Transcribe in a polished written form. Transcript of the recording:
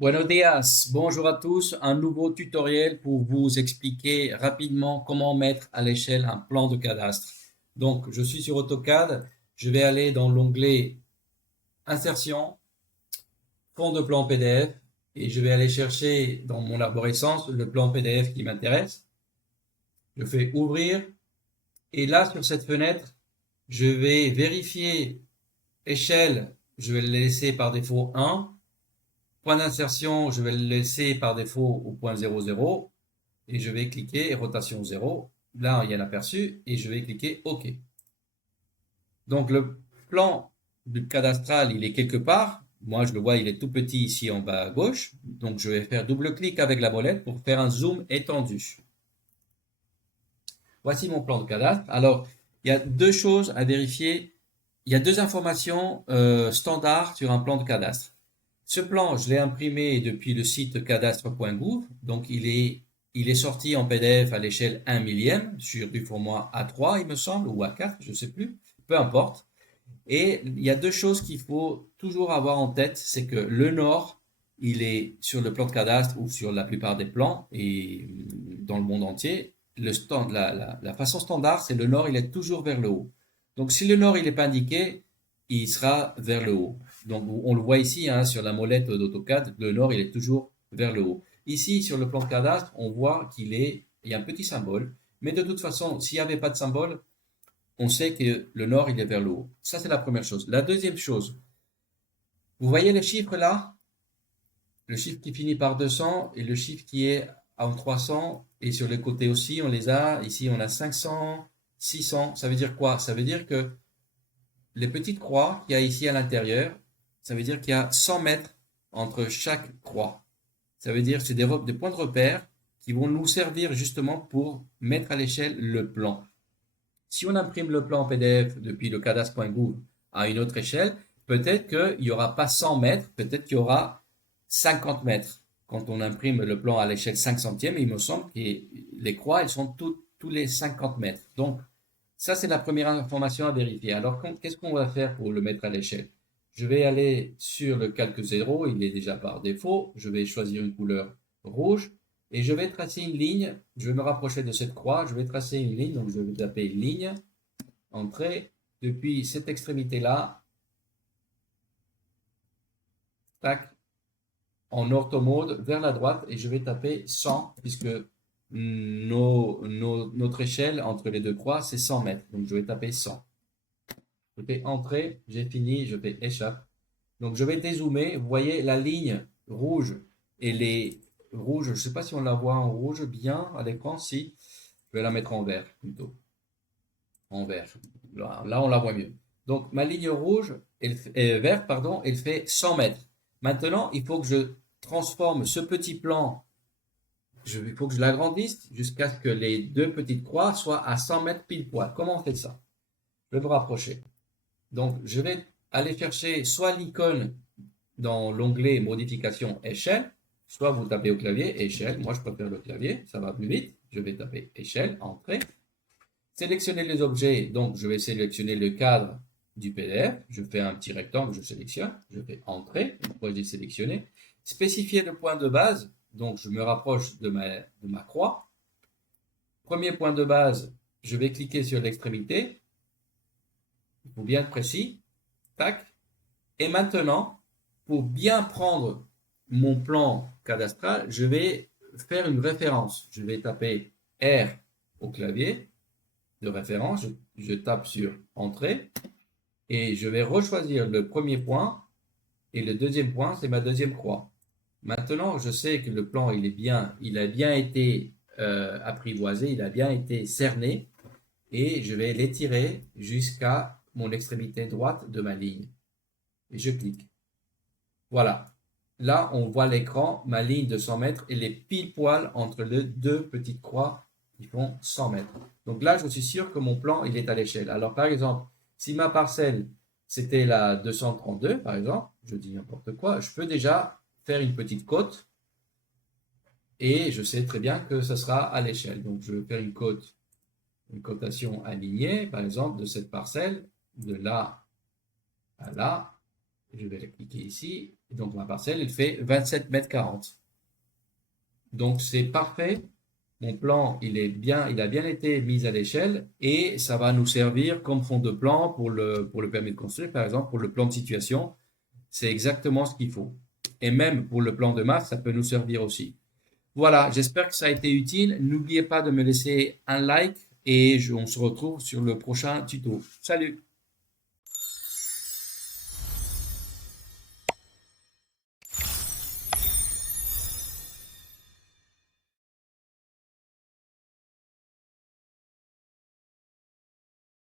Buenos días, bonjour à tous. Un nouveau tutoriel pour vous expliquer rapidement comment mettre à l'échelle un plan de cadastre. Donc, je suis sur AutoCAD. Je vais aller dans l'onglet Insertion, Fond de plan PDF et je vais aller chercher dans mon arborescence le plan PDF qui m'intéresse. Je fais Ouvrir et là, sur cette fenêtre, je vais vérifier échelle. Je vais le laisser par défaut 1. Point d'insertion, je vais le laisser par défaut au point 00 et je vais cliquer rotation 0. Là, il y a l'aperçu et je vais cliquer OK. Donc, le plan du cadastral, il est quelque part. Moi, je le vois, il est tout petit ici en bas à gauche. Donc, je vais faire double-clic avec la molette pour faire un zoom étendu. Voici mon plan de cadastre. Alors, il y a deux choses à vérifier. Il y a deux informations standards sur un plan de cadastre. Ce plan, je l'ai imprimé depuis le site cadastre.gouv. Donc, il est sorti en PDF à l'échelle 1 millième sur du format A3, il me semble, ou A4, je ne sais plus. Peu importe. Et il y a deux choses qu'il faut toujours avoir en tête, c'est que le nord, il est sur le plan de cadastre ou sur la plupart des plans et dans le monde entier, la façon standard, c'est le nord, il est toujours vers le haut. Donc si le nord, il n'est pas indiqué, il sera vers le haut. Donc on le voit ici hein, sur la molette d'AutoCAD, le nord, il est toujours vers le haut. Ici, sur le plan de cadastre, on voit il y a un petit symbole, mais de toute façon, s'il n'y avait pas de symbole, on sait que le nord, il est vers le haut. Ça, c'est la première chose. La deuxième chose, vous voyez les chiffres là? Le chiffre qui finit par 200 et le chiffre qui est en 300 et sur les côtés aussi, on les a. Ici, on a 500, 600. Ça veut dire quoi? Ça veut dire que les petites croix qu'il y a ici à l'intérieur, ça veut dire qu'il y a 100 mètres entre chaque croix. Ça veut dire que c'est des points de repère qui vont nous servir justement pour mettre à l'échelle le plan. Si on imprime le plan en PDF depuis le cadastre.gouv à une autre échelle, peut-être qu'il n'y aura pas 100 mètres, peut-être qu'il y aura 50 mètres. Quand on imprime le plan à l'échelle 5 centièmes, il me semble que les croix, elles sont tous les 50 mètres. Donc, ça, c'est la première information à vérifier. Alors, qu'est-ce qu'on va faire pour le mettre à l'échelle? Je vais aller sur le calque 0, il est déjà par défaut. Je vais choisir une couleur rouge et je vais tracer une ligne. Je vais me rapprocher de cette croix. Je vais tracer une ligne, donc je vais taper ligne, entrée, depuis cette extrémité-là, tac, en orthomode vers la droite et je vais taper 100 puisque notre échelle entre les deux croix, c'est 100 mètres. Donc, je vais taper 100. Je fais entrée, j'ai fini, je fais échappe. Donc je vais dézoomer, vous voyez la ligne rouge et les rouges, je ne sais pas si on la voit en rouge bien à l'écran, si. Je vais la mettre en vert plutôt. En vert. Là on la voit mieux. Donc ma ligne rouge, verte, pardon, elle fait 100 mètres. Maintenant, il faut que je transforme ce petit plan, il faut que je l'agrandisse jusqu'à ce que les deux petites croix soient à 100 mètres pile poil. Comment on fait ça? Je vais me rapprocher. Donc, je vais aller chercher soit l'icône dans l'onglet modification échelle, soit vous tapez au clavier échelle. Moi, je préfère le clavier, ça va plus vite. Je vais taper échelle, entrée. Sélectionner les objets, donc je vais sélectionner le cadre du PDF. Je fais un petit rectangle, je sélectionne, je fais entrée, une fois que j'ai sélectionné. Spécifier le point de base, donc je me rapproche de ma croix. Premier point de base, je vais cliquer sur l'extrémité. Il faut bien être précis. Tac. Et maintenant, pour bien prendre mon plan cadastral, je vais faire une référence. Je vais taper R au clavier de référence. Je tape sur Entrée et je vais rechoisir le premier point et le deuxième point, c'est ma deuxième croix. Maintenant, je sais que le plan, il a bien été apprivoisé, il a bien été cerné et je vais l'étirer jusqu'à mon extrémité droite de ma ligne. Et je clique. Voilà. Là, on voit l'écran, ma ligne de 100 mètres, elle est pile poil entre les deux petites croix qui font 100 mètres. Donc là, je suis sûr que mon plan, il est à l'échelle. Alors, par exemple, si ma parcelle, c'était la 232, par exemple, je dis n'importe quoi, je peux déjà faire une petite côte et je sais très bien que ce sera à l'échelle. Donc, je vais faire une cotation alignée, par exemple, de cette parcelle, de là à là. Je vais la cliquer ici. Donc ma parcelle, elle fait 27 mètres 40. Donc c'est parfait. Mon plan, il a bien été mis à l'échelle et ça va nous servir comme fond de plan pour le permis de construire, par exemple, pour le plan de situation. C'est exactement ce qu'il faut. Et même pour le plan de masse, ça peut nous servir aussi. Voilà, j'espère que ça a été utile. N'oubliez pas de me laisser un like et on se retrouve sur le prochain tuto. Salut!